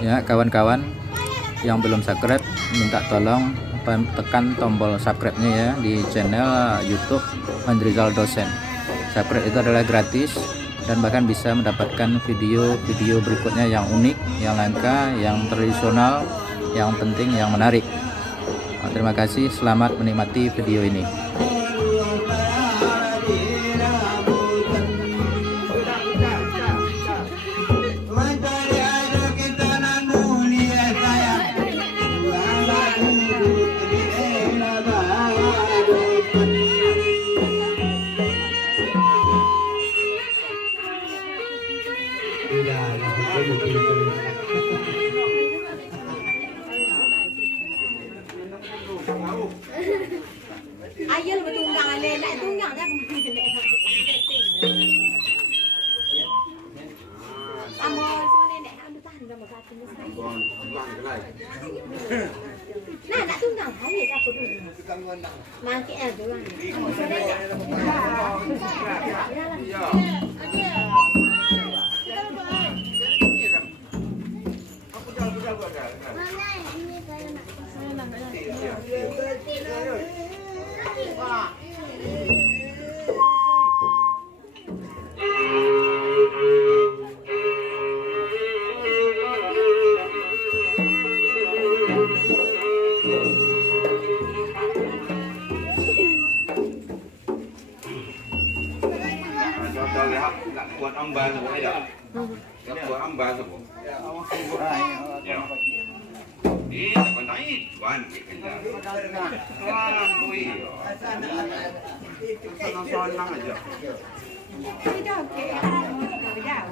Ya kawan-kawan yang belum subscribe, minta tolong tekan tombol subscribe-nya ya di channel YouTube Andrizal Dosen. Subscribe itu adalah gratis dan bahkan bisa mendapatkan video-video berikutnya yang unik, yang langka, yang tradisional, yang penting, yang menarik. Terima kasih, selamat menikmati video ini. Ayah lebih tunggang ale, nak tunggang dah kembali nak. Amo sini nak anu tahan nama satu saya. Nah, nak tunggang hari apa dulu? Mangkit ada orang. Amo sini buat amba semua ya. Buat amba semua. Ya. Ini apa naik? Wan. Wah, bui. Senang-senang aja. tidak okey. Tidak.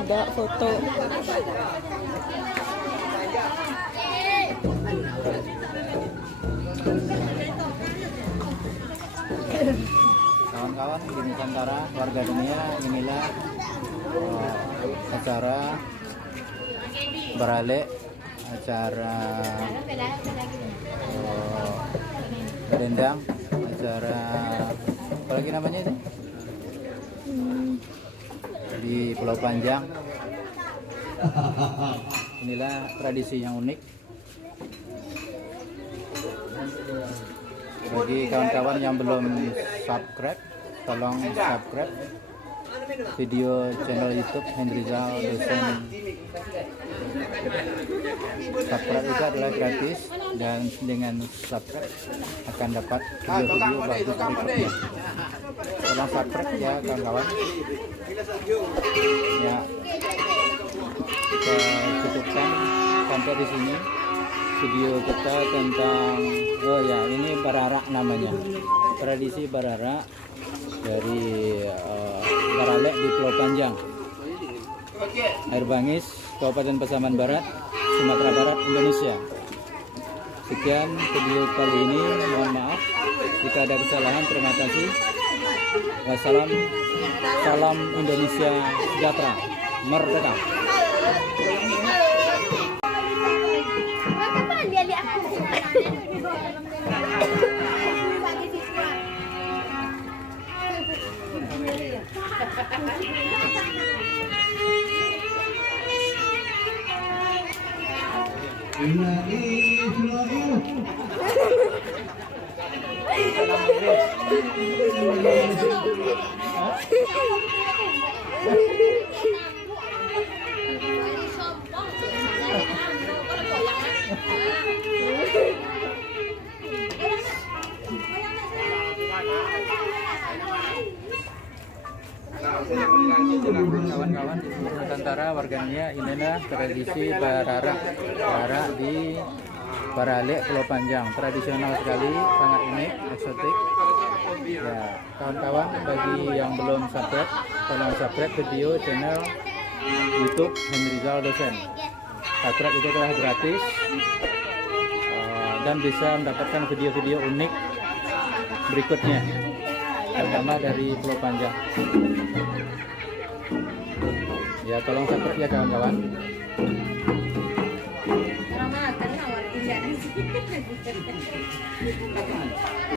Ada foto. Kawan-kawan di Nusantara, warga dunia, inilah acara beralek, acara berendang, acara apa lagi namanya itu di Pulau Panjang. Inilah tradisi yang unik. Bagi kawan-kawan yang belum subscribe, tolong subscribe video channel YouTube Hendrizal Dosen. Subscribe itu adalah gratis, dan dengan subscribe akan dapat video-video bagus berikutnya. Tolong subscribe ya kawan-kawan. Ya, kita cukupkan sampai di sini video kita tentang, oh ya, ini bararak namanya, tradisi bararak dari Baralek di Pulau Panjang, Air Bangis, Kabupaten Pasaman Barat, Sumatera Barat, Indonesia. Sekian video kali ini, mohon maaf jika ada kesalahan. Terima kasih. Wassalam, salam Indonesia sejahtera, merdeka. Dia lihat Kawan-kawan di seluruh Nusantara, warganya, inilah tradisi bararak di Baralek Pulau Panjang. Tradisional sekali, sangat unik, eksotik. Ya, kawan-kawan, bagi yang belum subscribe, tolong subscribe video channel YouTube Hendrizal Dosen. Subscribe itu adalah gratis, dan bisa mendapatkan video-video unik berikutnya, terutama dari Pulau Panjang. Ya, tolong subscribe ya kawan-kawan.